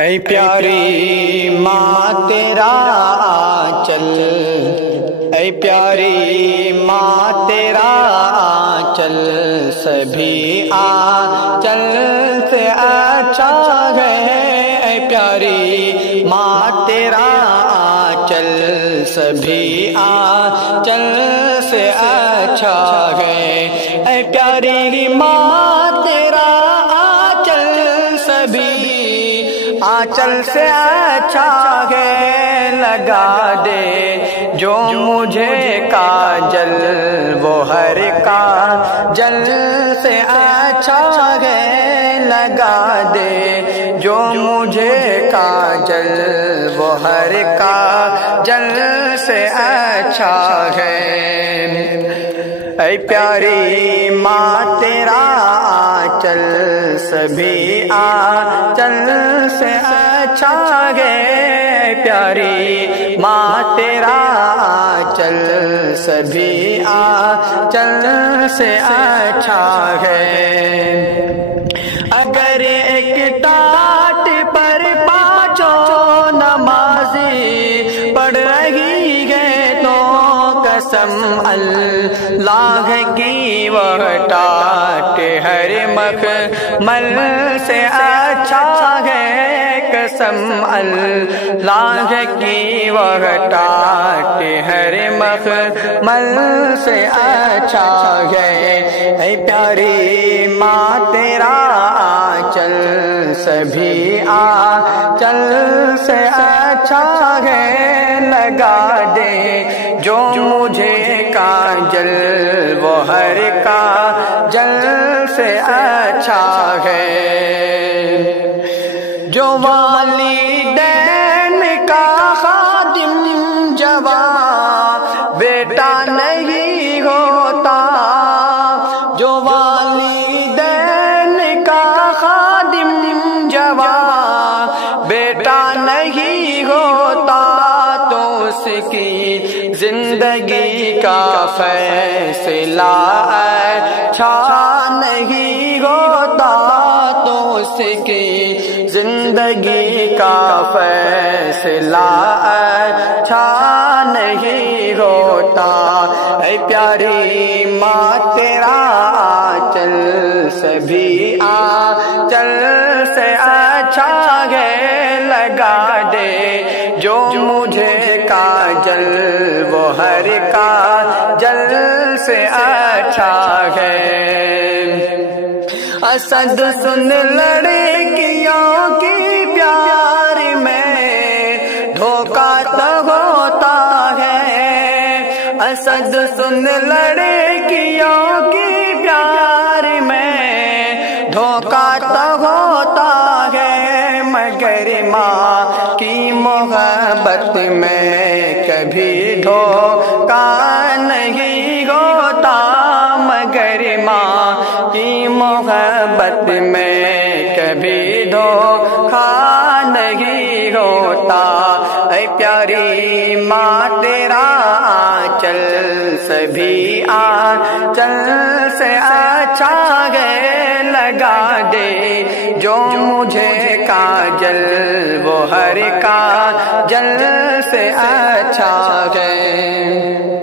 اے پیاری ماں تیرا آنچل، اے پیاری ماں تیرا آنچل، سبھی آنچل سے اچھا ہے۔ اے پیاری ماں تیرا آنچل، سبھی آنچل سے اچھا ہے۔ اے پیاری ماں تیرا آنچل، سبھی آنچل سے اچھا ہے۔ لگا دے جو مجھے کاجل، وہ ہر کاجل سے اچھا ہے۔ لگا دے جو مجھے کاجل، وہ ہر کاجل سے اچھا ہے۔ اے پیاری ماں تیرا آنچل، سبھی آنچل سے اچھا ہے۔ پیاری ماں تیرا آنچل، سبھی آنچل سے اچھا ہے۔ اگر ایک ٹاٹ پر پانچوں نمازی پڑھ رہی ہے تو قسم اللہ کی وہ ٹاٹ ہر مخمل سے اچھا ہے۔ قسم اللہ کی وہ ٹاٹ ہر مخمل سے اچھا ہے۔ اے پیاری ماں تیرا آنچل، سبھی آنچل سے اچھا ہے۔ لگا دے جو مجھے کاجل، وہ ہر کاجل سے اچھا ہے۔ جو والدین کا خادم جوان بیٹا نہیں ہوتا، جو والدین کا خادم جوان بیٹا نہیں ہوتا، تو اس کی زندگی کا فیصلہ اچھا نہیں ہوتا، تو اس کی زندگی کا فیصلہ اچھا نہیں ہوتا۔ اے پیاری ماں تیرا آنچل، سبھی آنچل سے اچھا ہے۔ لگا دے جو مجھے کاجل، وہ ہر کاجل سے اچھا ہے۔ اسد سن لڑکیوں کی پیار میں دھوکہ تو ہوتا ہے۔ اسد سن لڑکیوں کی پیار میں دھوکہ تو ہوتا ہے، مگر ماں کی محبت میں کبھی دھوکہ نہیں ہوتا۔ مگر ماں کی محبت میں کبھی دھوکہ نہیں ہوتا۔ اے پیاری ماں تیرا آنچل، سبھی آنچل سے اچھا ہے۔ لگا دے جو مجھے کاجل، وہ ہر کاجل سے اچھا ہے۔